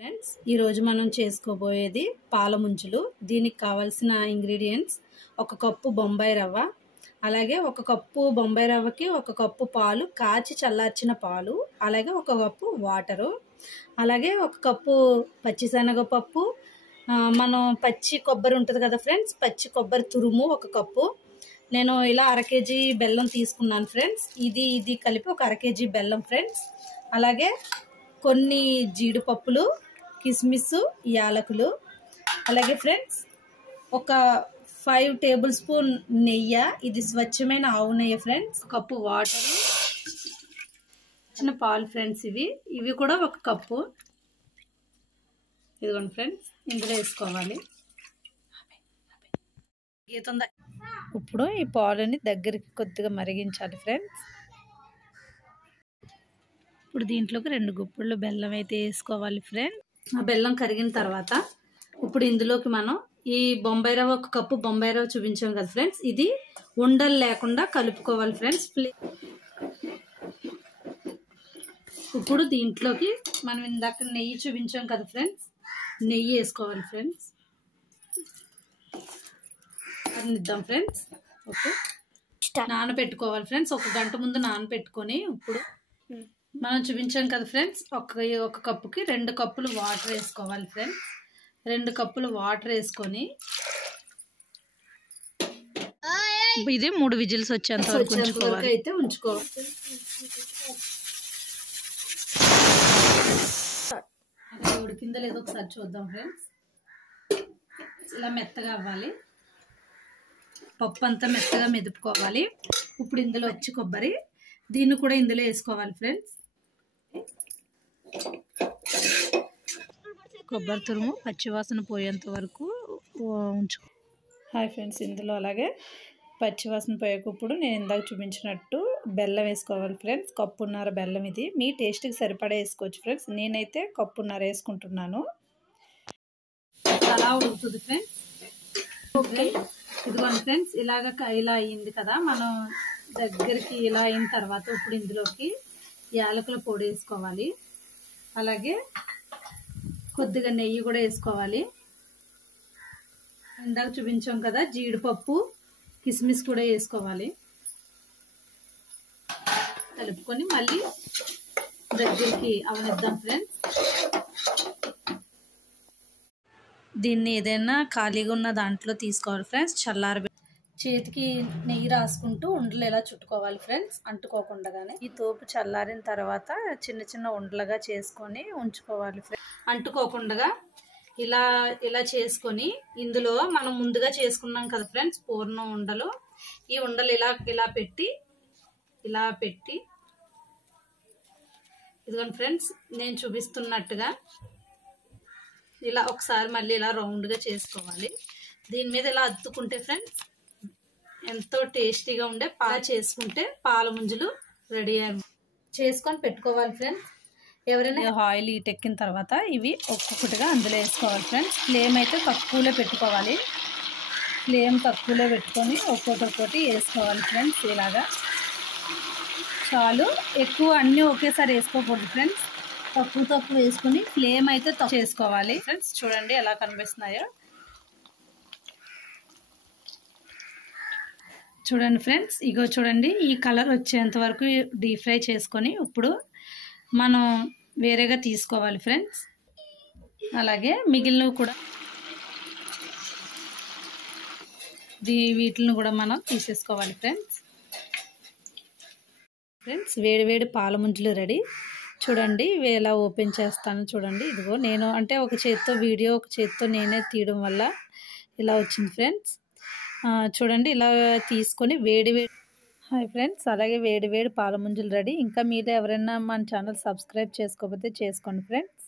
Friends ఈ రోజు మనం చేసుకోబోయేది పాల ముంచులు. దీనికి కావాల్సిన ఇంగ్రీడియంట్స్ ఒక కప్పు బొంబాయి రవ్వ, అలాగే ఒక కప్పు బొంబాయి రవ్వకి ఒక కప్పు పాలు, కాచి చల్లార్చిన పాలు, అలాగే ఒక కప్పు వాటరు, అలాగే ఒక కప్పు పచ్చిశనగపప్పు, మనం పచ్చి కొబ్బరి ఉంటుంది కదా ఫ్రెండ్స్, పచ్చి కొబ్బరి తురుము ఒక కప్పు. నేను ఇలా అర కేజీ బెల్లం తీసుకున్నాను ఫ్రెండ్స్. ఇది కలిపి ఒక అర కేజీ బెల్లం ఫ్రెండ్స్. అలాగే కొన్ని జీడిపప్పులు, కిస్మిస్, యాలకులు, అలాగే ఫ్రెండ్స్ ఒక 5 టేబుల్ స్పూన్ నెయ్యి, ఇది స్వచ్ఛమైన ఆవు నెయ్యి ఫ్రెండ్స్. కప్పు వాటర్, చిన్న పాలు ఫ్రెండ్స్. ఇవి కూడా ఒక కప్పు. ఇదిగోండి ఫ్రెండ్స్, ఇందులో వేసుకోవాలి. ఇప్పుడు ఈ పాలని దగ్గరికి కొద్దిగా మరిగించాలి ఫ్రెండ్స్. ఇప్పుడు దీంట్లోకి 2 గుప్పిళ్ళు బెల్లం అయితే వేసుకోవాలి ఫ్రెండ్స్. ఆ బెల్లం కరిగిన తర్వాత ఇప్పుడు ఇందులోకి మనం ఈ బొంబాయి రవ్వ, ఒక కప్పు బొంబాయి రవ్వ చూపించాం కదా ఫ్రెండ్స్, ఇది ఉండలు లేకుండా కలుపుకోవాలి ఫ్రెండ్స్. ఇప్పుడు దీంట్లోకి మనం ఇందాక నెయ్యి చూపించాం కదా ఫ్రెండ్స్, నెయ్యి వేసుకోవాలి ఫ్రెండ్స్. అది ఇద్దాం ఫ్రెండ్స్. ఓకే, నానబెట్టుకోవాలి ఫ్రెండ్స్. 1 గంట ముందు నానబెట్టుకొని ఇప్పుడు మనం చూపించాం కదా ఫ్రెండ్స్, ఒక కప్పుకి 2 కప్పులు వాటర్ వేసుకోవాలి ఫ్రెండ్స్. 2 కప్పులు వాటర్ వేసుకొని ఇది 3 విజిల్స్ వచ్చేంత వరకు అయితే ఉంచుకోవాలి. ఉడికిందో లేదో ఒకసారి చూద్దాం ఫ్రెండ్స్. ఇలా మెత్తగా అవ్వాలి, పప్పు అంతా మెత్తగా మెదుపుకోవాలి. ఇప్పుడు ఇందులో వచ్చి కొబ్బరి, దీన్ని కూడా ఇందులో వేసుకోవాలి ఫ్రెండ్స్. కొబ్బరి తురుము పచ్చివాసన పోయేంత వరకు ఉంచుకో. హాయ్ ఫ్రెండ్స్, ఇందులో అలాగే పచ్చివాసన పోయేటప్పుడు నేను ఇందాక చూపించినట్టు బెల్లం వేసుకోవాలి ఫ్రెండ్స్. కప్పున్నర బెల్లం. ఇది మీ టేస్ట్కి సరిపడా వేసుకోవచ్చు ఫ్రెండ్స్. నేనైతే కప్పున్నర వేసుకుంటున్నాను. అలా ఉడుకుతుంది ఫ్రెండ్స్. ఓకే, ఇదిగోండి ఫ్రెండ్స్, ఇలా అయ్యింది కదా. మనం దగ్గరికి ఇలా అయిన తర్వాత ఇప్పుడు ఇందులోకి యాలకుల పొడి వేసుకోవాలి, అలాగే కొద్దిగా నెయ్యి కూడా వేసుకోవాలి. ఇందాక చూపించాం కదా జీడిపప్పు, కిస్మిస్ కూడా వేసుకోవాలి. కలుపుకొని మళ్ళీ దగ్గరికి అవనిద్దాం ఫ్రెండ్స్. దీన్ని ఏదైనా ఖాళీగా ఉన్న దాంట్లో తీసుకోవాలి ఫ్రెండ్స్. చేతికి నెయ్యి రాసుకుంటూ ఉండలు ఎలా చుట్టుకోవాలి ఫ్రెండ్స్, అంటుకోకుండానే. ఈ తోపు చల్లారిన తర్వాత చిన్న చిన్న ఉండలుగా చేసుకొని ఉంచుకోవాలి ఫ్రెండ్స్. అంటుకోకుండా ఇలా చేసుకొని ఇందులో మనం ముందుగా చేసుకున్నాం కదా ఫ్రెండ్స్ పూర్ణం ఉండలు, ఈ ఉండలు ఇలా పెట్టి ఇదిగోండి ఫ్రెండ్స్, నేను చూపిస్తున్నట్టుగా ఇలా ఒకసారి మళ్ళీ ఇలా రౌండ్గా చేసుకోవాలి. దీని మీద ఇలా అద్దుకుంటే ఫ్రెండ్స్ ఎంతో టేస్టీగా ఉండే చేసుకుంటే పాల ముంజులు రెడీ చేసుకొని పెట్టుకోవాలి ఫ్రెండ్స్. ఎవరైనా ఆయిల్ ఎక్కిన తర్వాత ఇవి ఒక్కొక్కటిగా అందులో వేసుకోవాలి ఫ్రెండ్స్. ఫ్లేమ్ అయితే తక్కువలో పెట్టుకోవాలి. ఫ్లేమ్ తక్కువలో పెట్టుకొని ఒక్కొక్కటి వేసుకోవాలి ఫ్రెండ్స్. ఇలాగా చాలు, ఎక్కువ అన్నీ ఒకేసారి వేసుకోకూడదు ఫ్రెండ్స్. తక్కువ వేసుకొని ఫ్లేమ్ అయితే తక్కువ చేసుకోవాలి ఫ్రెండ్స్. చూడండి ఎలా కనిపిస్తున్నాయో. చూడండి ఫ్రెండ్స్, ఇగో చూడండి, ఈ కలర్ వచ్చేంత వరకు డీప్ ఫ్రై చేసుకొని ఇప్పుడు మనం వేరేగా తీసుకోవాలి ఫ్రెండ్స్. అలాగే మిగిలినవి కూడా వీటిని కూడా మనం తీసేసుకోవాలి ఫ్రెండ్స్. వేడి పాల ముంజులు రెడీ. చూడండి ఎలా ఓపెన్ చేస్తాను చూడండి. ఇదిగో నేను అంటే ఒక చేత్తో వీడియో, ఒక చేత్తో నేనే తీయడం వల్ల ఇలా వచ్చింది ఫ్రెండ్స్. చూడండి ఇలా తీసుకొని వేడి హాయ్ ఫ్రెండ్స్, అలాగే వేడి పాల ముంజులు రెడీ. ఇంకా మీరు ఎవరైనా మన ఛానల్ సబ్స్క్రైబ్ చేసుకోకపోతే చేసుకోండి ఫ్రెండ్స్.